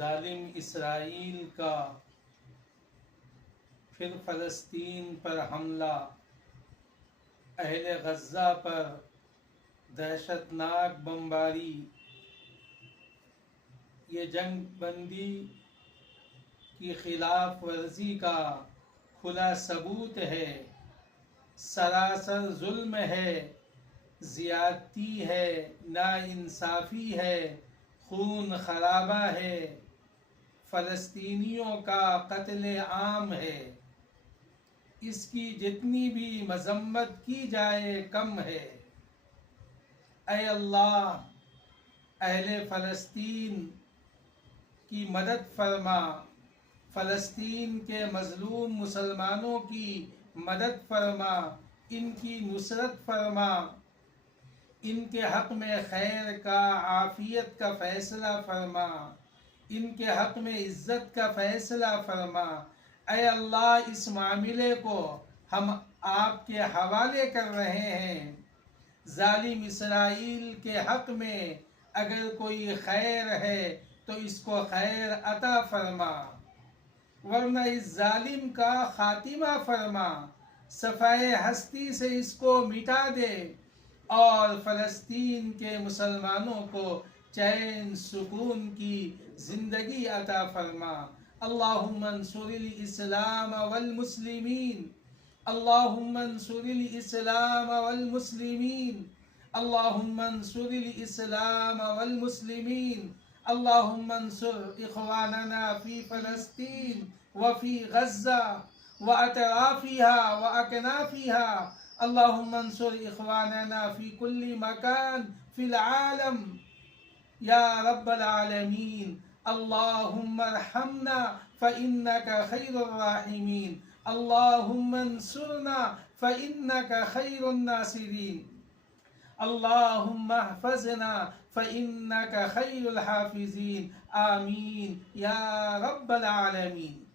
जालिम इसराइल का फिर फ़लस्तीन पर हमला, अहले गज़ा पर दहशतनाक बमबारी। ये जंग बंदी की खिलाफ वर्जी का खुला सबूत है। सरासर जुल्म है, ज़ियादती है, नाइंसाफ़ी है, खून खराबा है, फ़लस्तीनियों का कत्ले आम है। इसकी जितनी भी मजम्मत की जाए कम है। ऐ अल्लाह, अहले फ़लस्तीन की मदद फरमा, फ़लस्तीन के मज़लूम मुसलमानों की मदद फरमा, इनकी नुसरत फरमा, इनके हक़ में खैर का, आफ़ियत का फ़ैसला फरमा, इनके हक़ में इज़्ज़त का फ़ैसला फरमा। ऐ अल्लाह, इस मामले को हम आपके हवाले कर रहे हैं। जालिम इसराइल के हक़ में अगर कोई खैर है तो इसको खैर अता फरमा, वरना इस जालिम का खातिमा फरमा, सफ़ाए हस्ती से इसको मिटा दे और फ़लस्तीन के मुसलमानों को चैन सुकून की ज़िंदगी अता फरमा। अल्लाहुम्मा अंसुरिल इस्लाम वल मुस्लिमीन, अल्लाहुम्मा अंसुरिल इस्लाम वल मुस्लिमीन, अल्लाहुम्मा अंसुरिल इस्लाम वल मुस्लिमीन, अल्लाहुम्मा अंसुर इख्वानना फ़ी फ़लस्तीन व फ़ी गज़्ज़ा व अतराफ़िहा व अकनाफ़िहा, अल्लाहुम्मा अंसुर इख्वानना फ़ी कुल्ली मकान फ़िल आलम या रब्बल आलमीन। अल्लाहुम्मा अर्हमना फ़इन्नका खैरुर राहिमीन, अल्लाहुम्मा अंसुरना फ़इन्नका खैरुन नासिरीन, अल्लाहुम्मा अहफ़ज़ना फ़इन्नका खैरुल हाफ़िज़ीन। आमीन या रब्बल आलमीन।